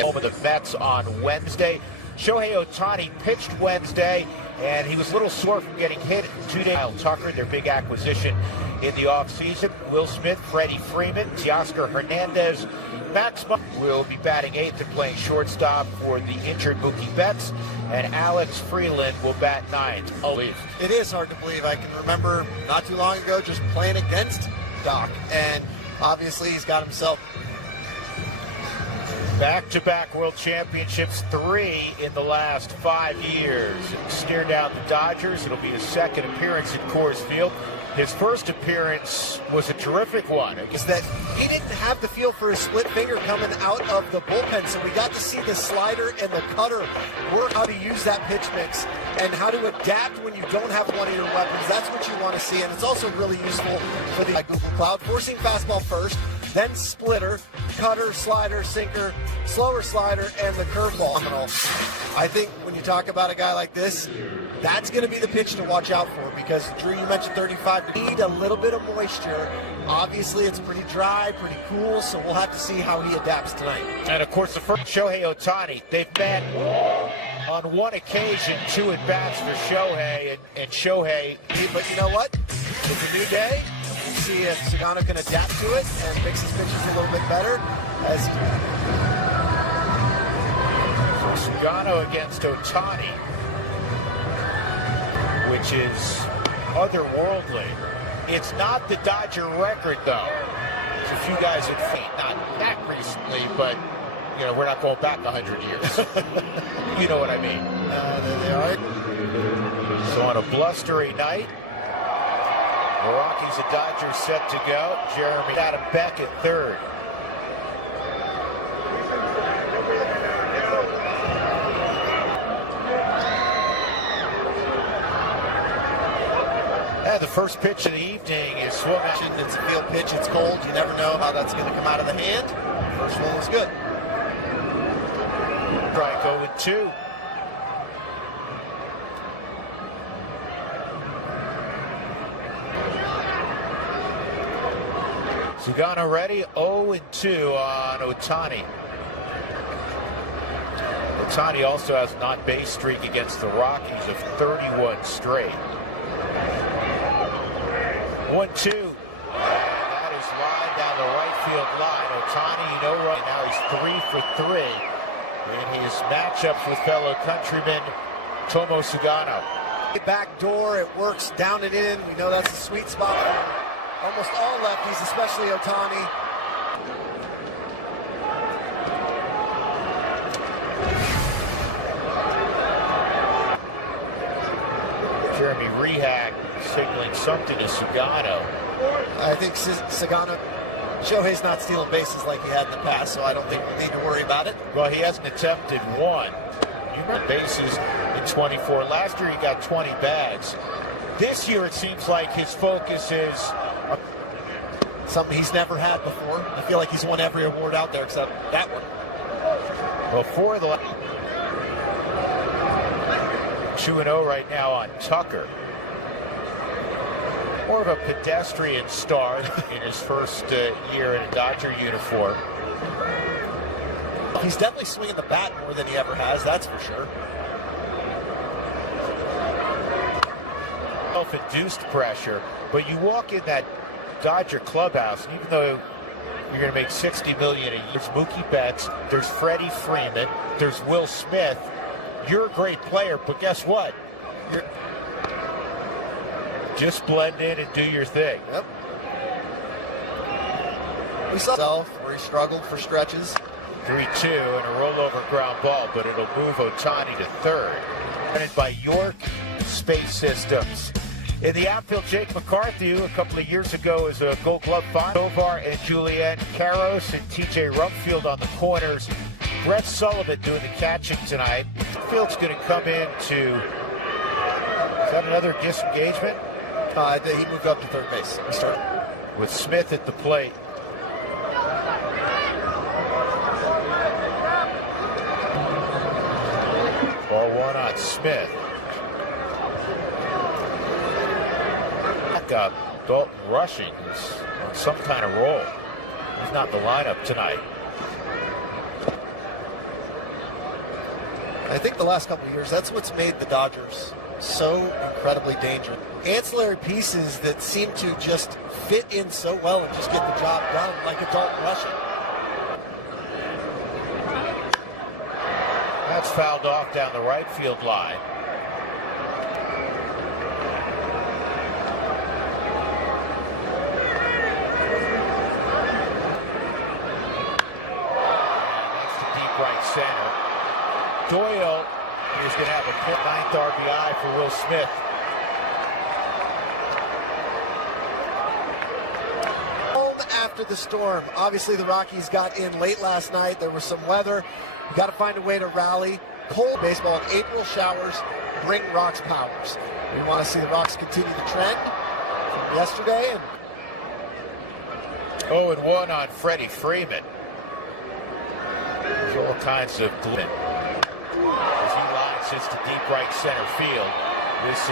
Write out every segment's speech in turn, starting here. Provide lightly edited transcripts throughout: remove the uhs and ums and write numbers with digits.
Home of the Mets on Wednesday. Shohei Ohtani pitched Wednesday, and he was a little sore from getting hit 2 days. Kyle Tucker, their big acquisition in the offseason. Will Smith, Freddie Freeman, Teoscar Hernandez, Max will be batting eighth and playing shortstop for the injured Mookie Betts, and Alex Freeland will bat ninth. It is hard to believe. I can remember not too long ago just playing against Doc, and obviously he's got himself back-to-back World Championships, 3 in the last 5 years. Steer down the Dodgers. It'll be his second appearance at Coors Field. His first appearance was a terrific one. Is that he didn't have the feel for his split finger coming out of the bullpen, so we got to see the slider and the cutter work how to use that pitch mix and how to adapt when you don't have one of your weapons. That's what you want to see, and it's also really useful for the Google Cloud. Forcing fastball first, then splitter, cutter, slider, sinker, slower slider, and the curveball. I think when you talk about a guy like this, that's going to be the pitch to watch out for, because, Drew, you mentioned 35. Need a little bit of moisture. Obviously, it's pretty dry, pretty cool, so we'll have to see how he adapts tonight. And, of course, the first Shohei Ohtani, they've met on one occasion, 2 at-bats for Shohei, and Shohei. But you know what? It's a new day. We'll see if Sagano can adapt to it and mix his pitches a little bit better. So Sagano against Ohtani, which is otherworldly. It's not the Dodger record, though. There's a few guys at feet, not that recently, but, you know, we're not going back 100 years. You know what I mean. There they are. So on a blustery night, the Rockies and Dodgers set to go. Jeremy Adam Beck at third. The first pitch of the evening is swung out. It's a field pitch. It's cold. You never know how that's going to come out of the hand. First one was good. Strike 0-2. Sagano ready. 0-2 on Ohtani. Ohtani also has an on-base streak against the Rockies of 31 straight. 1-2. That is line down the right field line. Ohtani, you know, right now he's 3 for 3 in his matchups with fellow countryman Tomo Sagano. Back door, it works down and in. We know that's a sweet spot for almost all lefties, especially Ohtani. Jeremy Rehak signaling something to Sagano. I think Sagano, Shohei's not stealing bases like he had in the past, so I don't think we need to worry about it. Well, he hasn't attempted one. Bases in 24. Last year he got 20 bags. This year it seems like his focus is something he's never had before. I feel like he's won every award out there except that one. Before the 2-0 right now on Tucker. More of a pedestrian start in his first year in a Dodger uniform. He's definitely swinging the bat more than he ever has, that's for sure. Self-induced pressure, but you walk in that Dodger clubhouse, and even though you're going to make $60 million a year, there's Mookie Betts, there's Freddie Freeman, there's Will Smith. You're a great player, but guess what? You're just blend in and do your thing. Yep. We saw himself where he struggled for stretches. 3-2 and a rollover ground ball, but it'll move Ohtani to third. Presented by York Space Systems. In the outfield, Jake McCarthy, a couple of years ago, is a Gold Glove finalist. Tovar and Julian Caros and TJ Rumfield on the corners. Brett Sullivan doing the catching tonight. Field's going to come in to. Is that another disengagement? He moved up to third base. He started with Smith at the plate. Ball 1 on Smith. Back up, Dalton Rushing is on some kind of roll. He's not in the lineup tonight. I think the last couple of years, that's what's made the Dodgers so incredibly dangerous. Ancillary pieces that seem to just fit in so well and just get the job done, like a Dalton Rushing. That's fouled off down the right field line. Right center. Doyle is going to have a 9th RBI for Will Smith. Home after the storm. Obviously, the Rockies got in late last night. There was some weather. You got to find a way to rally. Cold baseball, April showers bring Rocks powers. We want to see the Rocks continue the trend from yesterday. 0-1 on Freddie Freeman. There's all kinds of glint as he lines this to deep right center field. This is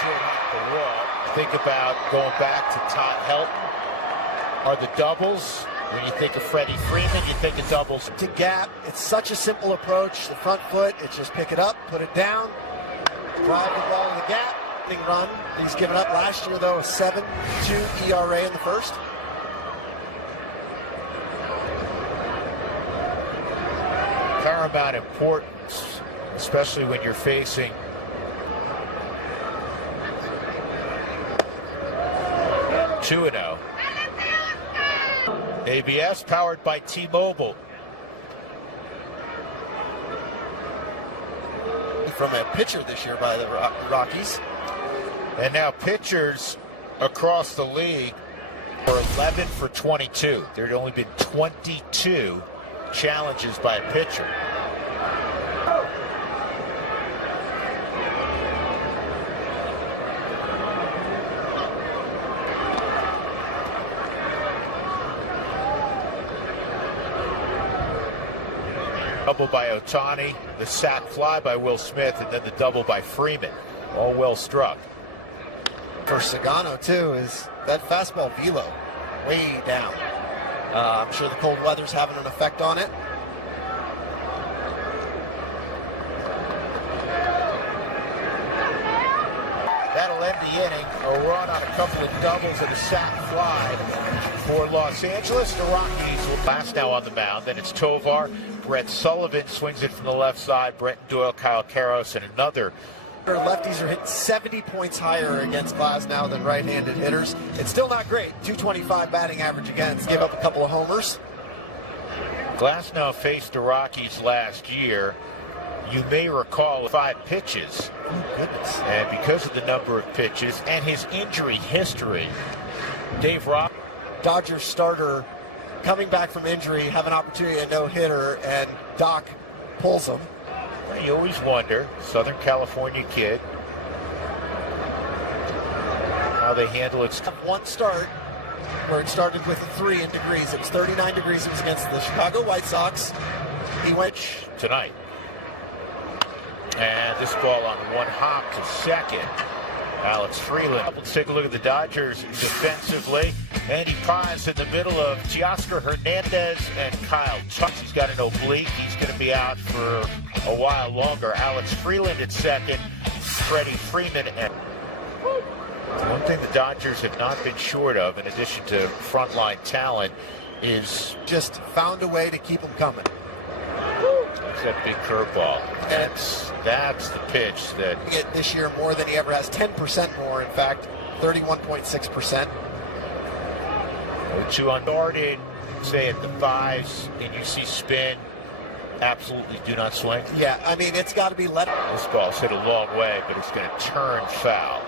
short off the wall. Think about going back to Todd Helton. Are the doubles? When you think of Freddie Freeman, you think of doubles. To gap, it's such a simple approach. The front foot, it's just pick it up, put it down, drive the ball in the gap, big run. He's given up last year, though, a 7.2 ERA in the first. Paramount importance, especially when you're facing (2-0). ABS powered by T-Mobile. From a pitcher this year by the Rockies. And now pitchers across the league are 11 for 22. There had only been 22 challenges by a pitcher. Double by Ohtani, the sac fly by Will Smith, and then the double by Freeman. All well struck. For Sagano, too, is that fastball velo way down. I'm sure the cold weather's having an effect on it. That'll end the inning. A run on a couple of doubles and a sac fly for Los Angeles. The Rockies will last now on the mound. Then it's Tovar. Brett Sullivan swings it from the left side. Brett Doyle, Kyle Karros, and another. Lefties are hitting 70 points higher against Glasnow than right-handed hitters. It's still not great. 225 batting average against. Give up a couple of homers. Glasnow faced the Rockies last year. You may recall 5 pitches. Oh, goodness. And because of the number of pitches and his injury history, Dave Rock, Dodgers starter, coming back from injury, have an opportunity at no-hitter, and Doc pulls him. You always wonder, Southern California kid, how they handle it. One start where it started with a 3 in degrees. It was 39 degrees. It was against the Chicago White Sox. He went tonight. And this ball on one hop to second. Alex Freeland. Let's take a look at the Dodgers defensively. Andy Paz in the middle of Teoscar Hernandez and Kyle Tuck. He's got an oblique. He's going to be out for a while longer. Alex Freeland at second. Freddie Freeman. And one thing the Dodgers have not been short of, in addition to frontline talent, is just found a way to keep them coming. It's that big curveball. That's the pitch that this year more than he ever has. 10% more, in fact, 31.6%. 0-2 unguarded, say at the 5s, and you see spin. Absolutely do not swing. Yeah, I mean, it's got to be let. This ball's hit a long way, but it's going to turn foul.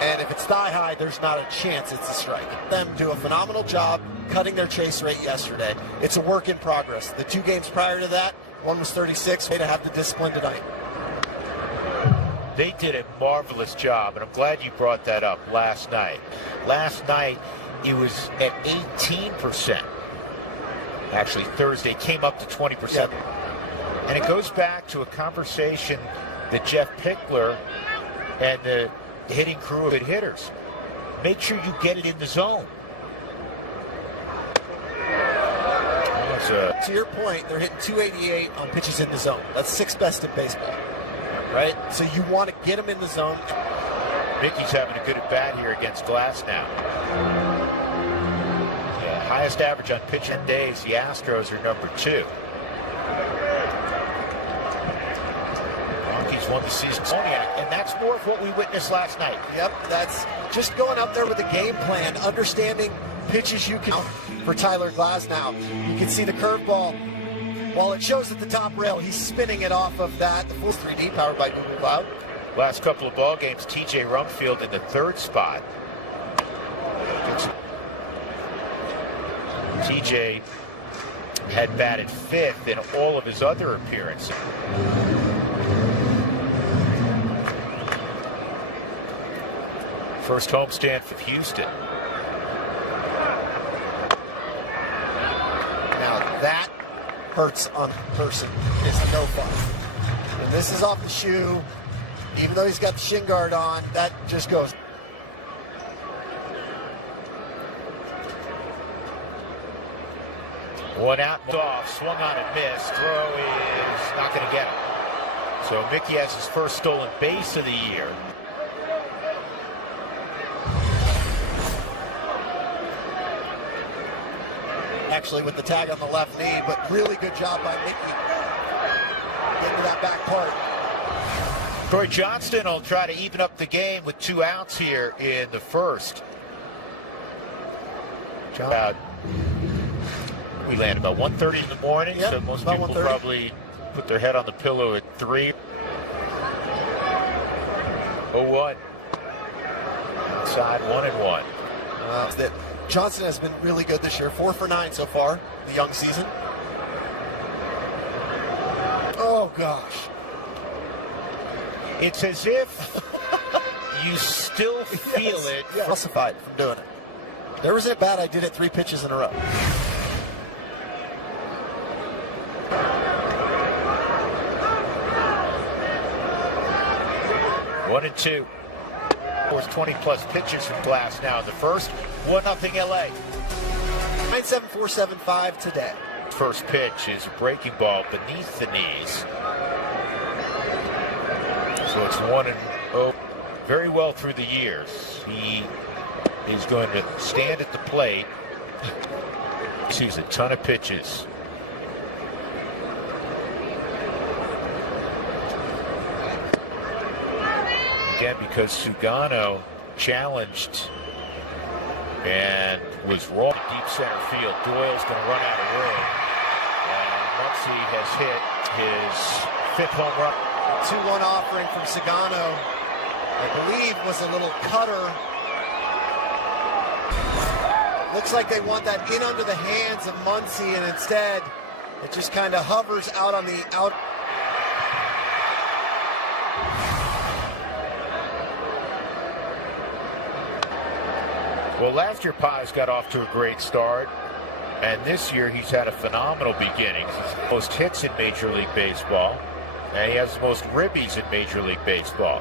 And if it's thigh high, there's not a chance it's a strike. Them do a phenomenal job cutting their chase rate yesterday. It's a work in progress. The 2 games prior to that, one was 36. Way to have the discipline tonight. They did a marvelous job, and I'm glad you brought that up last night. Last night, it was at 18%. Actually, Thursday came up to 20%. Yep. And it goes back to a conversation that Jeff Pickler and the hitting crew of hitters. Make sure you get it in the zone. To your point, they're hitting 288 on pitches in the zone. That's sixth best in baseball, right? So you want to get them in the zone. Mickey's having a good at bat here against Glass now. Yeah, highest average on pitching days. The Astros are number 2. Rockies won the season, and that's more of what we witnessed last night. Yep, that's just going up there with a game plan, understanding pitches you can for Tyler Glasnow. You can see the curveball. While it shows at the top rail, he's spinning it off of that. The full 3D powered by Google Cloud. Last couple of ball games, TJ Rumfield in the 3rd spot. TJ had batted 5th in all of his other appearances. First homestand for Houston. Now that hurts on person. It's no fun. And this is off the shoe. Even though he's got the shin guard on, that just goes. One out, off, swung on and missed. Throw is not going to get him. So Mickey has his first stolen base of the year. Actually with the tag on the left knee, but really good job by Mickey getting to that back part. Troy Johnston will try to even up the game with 2 outs here in the first. We land about 1:30 in the morning, yep, so most people probably put their head on the pillow at 3. 0-1. Inside 1-1. That Johnson has been really good this year. 4 for 9 so far, the young season. Oh gosh. It's as if you still feel it. Justified from doing it. There was a bat I did it 3 pitches in a row. One and 2. Scores 20-plus pitches from Glass now in the first. 1-0 LA. 9.7475 today. First pitch is a breaking ball beneath the knees. So it's 1-0. Very well through the years. He is going to stand at the plate. He sees a ton of pitches. Again, because Sugano challenged and was wrong. Deep center field. Doyle's going to run out of room. And Muncy has hit his 5th home run. 2-1 offering from Sugano, I believe, was a little cutter. Looks like they want that in under the hands of Muncy, and instead it just kind of hovers out on the out. Well, last year Paz got off to a great start, and this year he's had a phenomenal beginning. He's the most hits in Major League Baseball, and he has the most ribbies in Major League Baseball.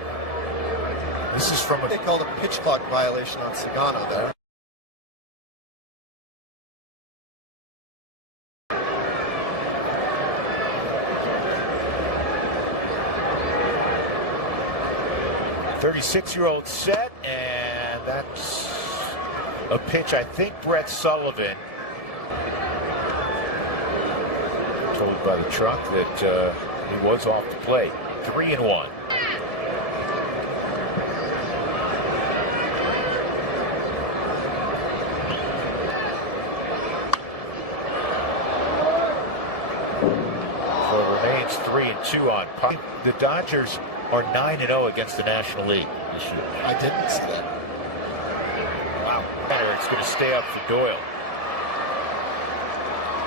This is from They called a pitch clock violation on Sugano there. .36-year-old set, and that's a pitch I think Brett Sullivan told by the truck that he was off the plate. 3-1. So it remains 3-2 on Pop. The Dodgers are 9-0 against the National League this year. I didn't see that. Wow. It's going to stay up for Doyle.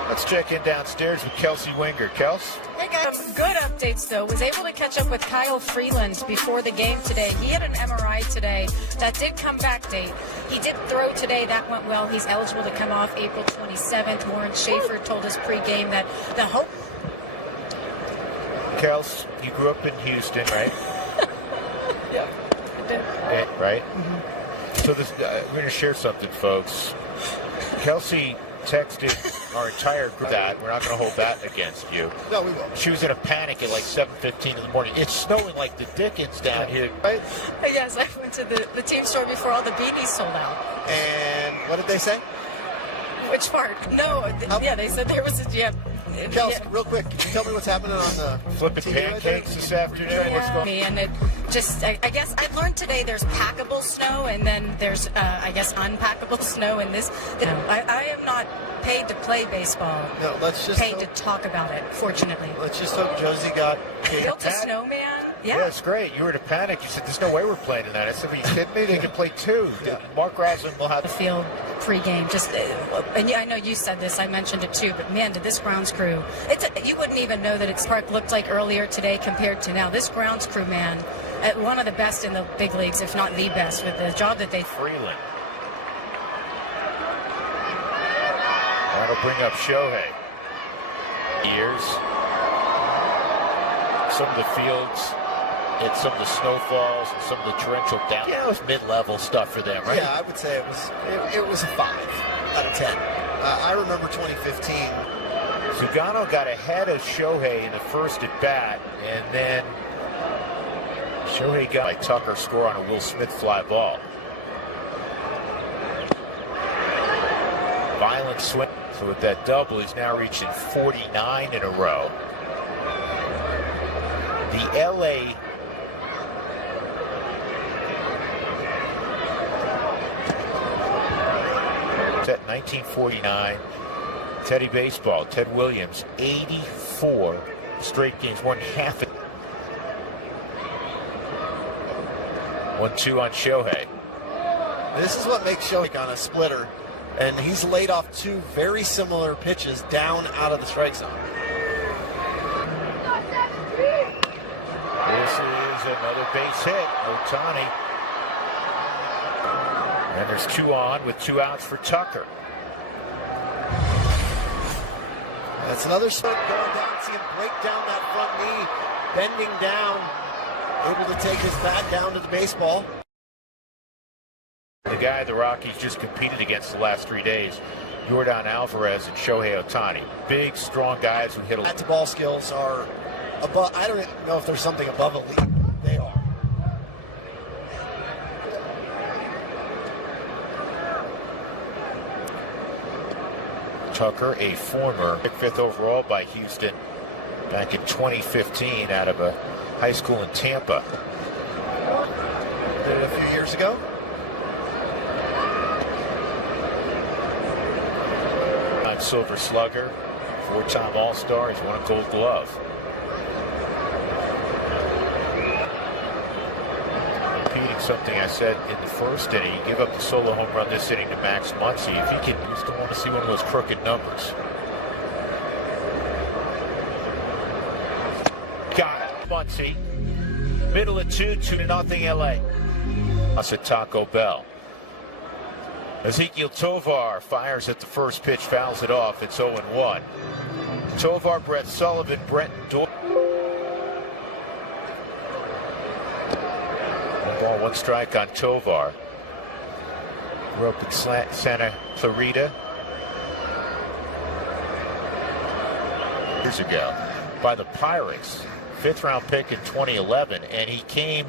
Let's check in downstairs with Kelsey Winger. Kels? Hey guys, some good updates though. Was able to catch up with Kyle Freeland before the game today. He had an MRI today that did come back date. He did throw today. That went well. He's eligible to come off April 27th. Warren Schaefer told us pregame that the hope. Kels, you grew up in Houston, right? Yep. I did. Yeah, right? Mm-hmm. So this, we're going to share something, folks. Kelsey texted our entire group that. We're not going to hold that against you. No, we will. She was in a panic at like 7:15 in the morning. It's snowing like the dickens down here. Right? Yes, I went to the team store before all the beanies sold out. And what did they say? Which part? No, yeah, they said there was a Kels, real quick, can you tell me what's happening on the Flipping TV pancakes this afternoon. What's going on? And it just, I guess I learned today there's packable snow and then there's, I guess, unpackable snow in this. I am not paid to play baseball. No, let's just paid to talk about it, fortunately. Let's just hope Josie got Built a snowman? Yeah, it's great. You were in a panic. You said, there's no way we're playing tonight. I said, are you kidding me? They can play two. Yeah. Mark Roslin will have the field pregame. Just, and I know you said this. I mentioned it too. But man, did this grounds crew? You wouldn't even know that its park looked like earlier today compared to now. This grounds crew, man, at one of the best in the big leagues, if not the best, with the job that they. Freeland. That'll bring up Shohei. Years. Some of the fields. It's some of the snowfalls and some of the torrential down. Yeah, it was mid-level stuff for them, right? Yeah, I would say it was a 5 out of 10. I remember 2015. Sugano got ahead of Shohei in the first at bat, and then Shohei got by Tucker score on a Will Smith fly ball. Violent swing. So with that double, he's now reaching 49 in a row. The LA at 1949, Teddy Baseball, Ted Williams, 84 straight games, won half it. 1-2 on Shohei. This is what makes Shohei on a splitter, and he's laid off 2 very similar pitches down out of the strike zone. This is another base hit, Ohtani. And there's 2 on with 2 outs for Tucker. That's another swing going down. See him break down that front knee, bending down, able to take his bat down to the baseball. The guy the Rockies just competed against the last 3 days, Yordan Alvarez and Shohei Ohtani. Big, strong guys who hit a bat to ball skills are above. I don't know if there's something above elite. They are. Tucker, a former 5th overall by Houston back in 2015 out of a high school in Tampa. Did it a few years ago. Silver Slugger, 4-time All-Star. He's won a Gold Glove. Repeating something I said in the first inning, you give up the solo home run this inning to Max Muncy. If he can, you still want to see one of those crooked numbers. Got it. Muncy. Middle of 2-0 LA. That's a Taco Bell. Ezekiel Tovar fires at the first pitch, fouls it off. It's 0-1. Tovar, Brett Sullivan, Brent Dorr. 1 ball, 1 strike on Tovar. Grew up in Santa Clarita. Years ago by the Pirates. 5th round pick in 2011, and he came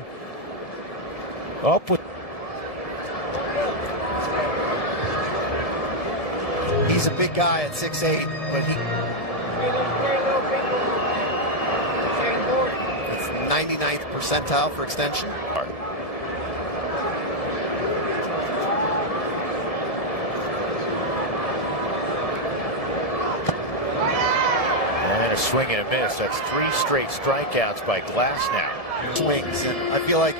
up with. He's a big guy at 6'8", but it's 99th percentile for extension. And a swing and a miss. That's 3 straight strikeouts by Glass now. Swings, and I feel like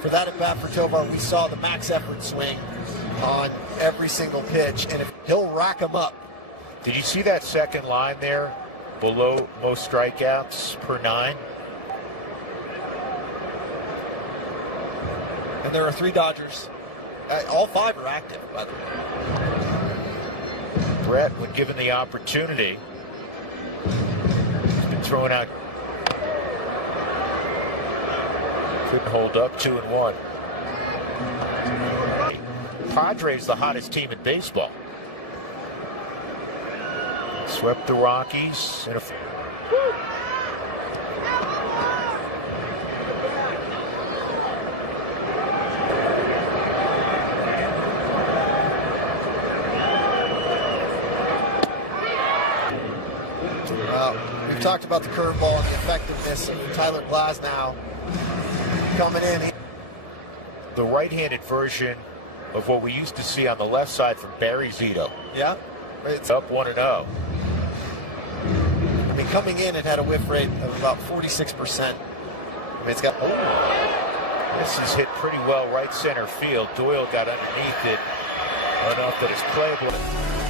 for that at bat for Tovar, we saw the max effort swing on every single pitch, and if he'll rack them up. Did you see that second line there below most strikeouts per 9? And there are 3 Dodgers. All 5 are active, by the way. Brett, when given the opportunity, has been thrown out. Couldn't hold up. 2-1. Padres, the hottest team in baseball. Swept the Rockies in a we've talked about the curveball and the effectiveness of Tyler Glasnow coming in. the right-handed version of what we used to see on the left side from Barry Zito. Yeah. It's Up 1-0. I mean, coming in, it had a whiff rate of about 46%. I mean, it's got. This is hit pretty well right center field. Doyle got underneath it enough that it's playable.